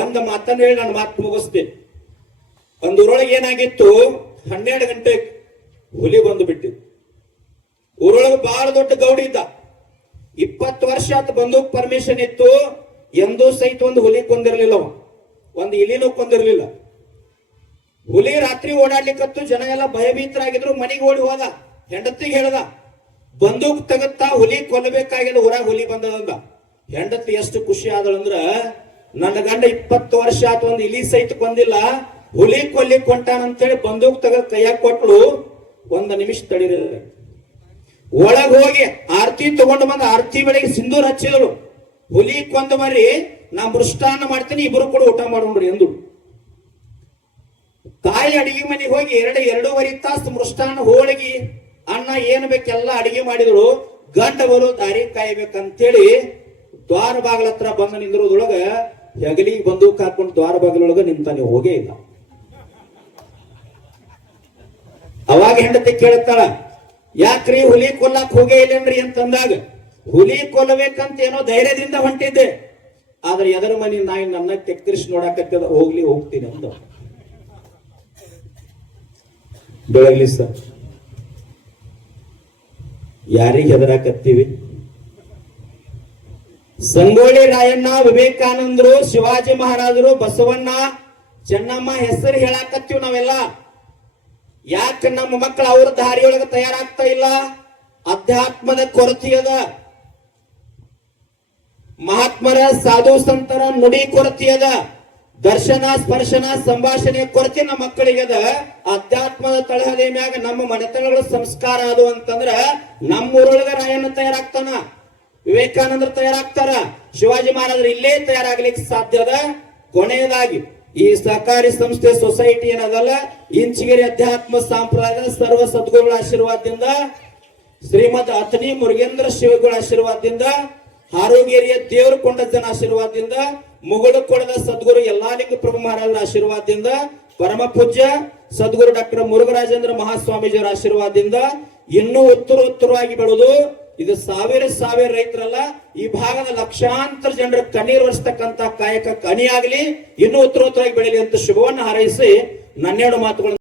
ಒಂದು ಮಾತನ್ನ ಹೇಳಿ ನಾನು ಮಾತು ಮುಗಿಸ್ತೇನೆ. ಒಂದು ಊರೊಳಗೆ ಏನಾಗಿತ್ತು, 12 ಗಂಟೆಗೆ ಹುಲಿ ಬಂದು ಬಿಟ್ಟಿತ್ತು. ಊರೊಳಗೆ ಬಹಳ ದೊಡ್ಡ ಗೌಡಿ ಇದ್ದ, 20 ವರ್ಷ ಆತ ಬಂದೂಕ್ ಪರ್ಮಿಷನ್ ಇತ್ತು. ಎಂದೂ ಸಹಿತ ಒಂದು ಹುಲಿ ಕೊಂದಿರ್ಲಿಲ್ಲ, ಒಂದು ಇಲಿನೂ ಕೊಂದಿರ್ಲಿಲ್ಲ. ಹುಲಿ ರಾತ್ರಿ ಓಡಾಡ್ಲಿಕ್ಕತ್ತು, ಜನ ಎಲ್ಲ ಭಯಭೀತರಾಗಿದ್ರು. ಮನೆಗೆ ಓಡಿ ಹೋದ, ಹೆಂಡತಿಗೆ ಹೇಳ್ದ, ಬಂದೂಕ್ ತಗತ್ತಾ, ಹುಲಿ ಕೊಲ್ಲಬೇಕಾಗಿಲ್ಲ, ಊರಾಗ ಹುಲಿ ಬಂದದಂದ. ಹೆಂಡತಿ ಎಷ್ಟು ಖುಷಿ ಆದಳಂದ್ರ, ನನ್ನ ಗಂಡ 20 ವರ್ಷ ಆತ ಒಂದು ಇಲಿ ಸಹಿತ ಕೊಂದಿಲ್ಲ, ಹುಲಿ ಕೊಲ್ಲಿಕ್ ಕೊಂಟಾನಂತೇಳಿ ಬಂದೂಕ್ ತಗದ್ ಕೈಯಾಗ ಕೊಟ್ಲು. 1 ನಿಮಿಷ ತಡೀರಲ್ಲ, ಒಳಗ್ ಹೋಗಿ ಆರತಿ ತಗೊಂಡು ಬಂದ ಆರತಿ ಬೆಳಗ್ಗೆ ಸಿಂಧೂರ್ ಹಚ್ಚಿದಳು. ಹುಲಿ ಕೊಂದ ಮರಿ ನಾ ಮೃಷ್ಟಾನ್ನ ಮಾಡ್ತೀನಿ, ಇಬ್ರು ಕೂಡ ಊಟ ಮಾಡೋಣ್ರಿ ಎಂದು. ತಾಯಿ ಅಡಿಗೆ ಮನೆಗೆ ಹೋಗಿ 2-2.5 ತಾಸು ಮೃಷ್ಟಾನ್ನ, ಹೋಳಿಗೆ, ಅನ್ನ ಏನ್ ಬೇಕೆಲ್ಲ ಅಡಿಗೆ ಮಾಡಿದಳು. ಗಂಡ ಬರೋ ದಾರಿ ಕಾಯ್ಬೇಕಂತೇಳಿ ದ್ವಾರ ಬಾಗಿಲ ಹತ್ರ ಬಂದು ನಿಂದ್ರೋದ್ರೊಳಗ ಹೆಗಲಿಗೆ ಬಂದೂಕ್ ಹಾಕೊಂಡು ದ್ವಾರ ಬಾಗಿಲೊಳಗ ನಿಂತಾನೆ, ಹೋಗೇ ಇಲ್ಲ. ಅವಾಗ ಹೆಂಡತಿ ಕೇಳ್ತಾಳ, ಯಾಕ್ರಿ ಹುಲಿ ಕೊಲ್ಲಕ್ ಹೋಗೇ ಇಲ್ಲೇನ್ರಿ ಅಂತಂದಾಗ, ಹುಲಿ ಕೊಲ್ಲಬೇಕಂತ ಏನೋ ಧೈರ್ಯದಿಂದ ಹೊಂಟಿದ್ದೆ, ಆದ್ರೆ ಎದರ ಮನಿ ನಾಯಿ ನನ್ನ ತೆಕ್ಕರಿಸಿ ನೋಡಾಕತ್ತದ, ಹೋಗ್ತೀನಿ ಅಂದ. ಬೆಳಗ್ಲಿ ಸರ್, ಯಾರಿಗೆ ಹೆದರಾಕತ್ತೀವಿ? ಸಂಗೊಳ್ಳಿ ರಾಯಣ್ಣ, ವಿವೇಕಾನಂದರು, ಶಿವಾಜಿ ಮಹಾರಾಜರು, ಬಸವಣ್ಣ, ಚೆನ್ನಮ್ಮ ಹೆಸರು ಹೇಳಾಕತ್ತೀವಿ ನಾವೆಲ್ಲ. ಯಾಕೆ ನಮ್ಮ ಮಕ್ಕಳು ಅವ್ರ ದಾರಿಯೊಳಗೆ ತಯಾರಾಗ್ತಾ ಇಲ್ಲ? ಅಧ್ಯಾತ್ಮದ ಕೊರತೆ ಅದ, ಮಹಾತ್ಮರ ಸಾಧು ಸಂತರ ನುಡಿ ಕೊರತೆ ಅದ, ದರ್ಶನ ಸ್ಪರ್ಶನ ಸಂಭಾಷಣೆಯ ಕೊರತೆ ನಮ್ಮ ಮಕ್ಕಳಿಗೆ ಅದ. ಅಧ್ಯಾತ್ಮದ ತಳಹದಿ ಮ್ಯಾಗ ನಮ್ಮ ಮನೆತನಗಳ ಸಂಸ್ಕಾರ ಅದು ಅಂತಂದ್ರ ನಮ್ಮೂರೊಳಗ ರಾಯಣ್ಣ ತಯಾರಾಗ್ತಾನ, ವಿವೇಕಾನಂದರು ತಯಾರಾಗ್ತಾರ, ಶಿವಾಜಿ ಮಹಾರಾಜರು ಇಲ್ಲೇ ತಯಾರಾಗ್ಲಿಕ್ಕೆ ಸಾಧ್ಯ ಅದ. ಕೊನೆಯದಾಗಿ ಈ ಸಹಕಾರಿ ಸಂಸ್ಥೆ ಸೊಸೈಟಿ ಏನದಲ್ಲ, ಇಂಚಿಗೆರೆ ಅಧ್ಯಾತ್ಮ ಸಂಪ್ರದಾಯದ ಸರ್ವ ಸದ್ಗುರುಗಳ ಆಶೀರ್ವಾದದಿಂದ, ಶ್ರೀಮದ್ ಅತನಿ ಮುರುಗೇಂದ್ರ ಶಿವಗಳ ಆಶೀರ್ವಾದದಿಂದ, ಹಾರೋಗೇರಿಯ ದೇವರು ಕೊಂಡಜ್ಜನ ಆಶೀರ್ವಾದದಿಂದ, ಮುಗುಳುಕೊಡದ ಸದ್ಗುರು ಯಲ್ಲಾಲಿಂಗ ಪ್ರಭು ಮಹಾರಾಜರ ಆಶೀರ್ವಾದದಿಂದ, ಪರಮ ಪೂಜ್ಯ ಸದ್ಗುರು ಡಾಕ್ಟರ್ ಮುರುಘರಾಜೇಂದ್ರ ಮಹಾಸ್ವಾಮೀಜಿಯವರ ಆಶೀರ್ವಾದದಿಂದ ಇನ್ನೂ ಉತ್ತರೋತ್ತರವಾಗಿ ಬೆಳೆದು ಇದು ಸಾವಿರ ರೈತರಲ್ಲ, ಈ ಭಾಗದ ಲಕ್ಷಾಂತರ ಜನರ ಕಣ್ಣೀರು ಒರೆಸ್ತಕ್ಕಂತ ಕಾಯಕ ಕಣಿಯಾಗಲಿ, ಇನ್ನೂ ಉತ್ತರೋತ್ತರವಾಗಿ ಬೆಳೀಲಿ ಅಂತ ಶುಭವನ್ನು ಹಾರೈಸಿ 12 ಮಾತುಗಳನ್ನು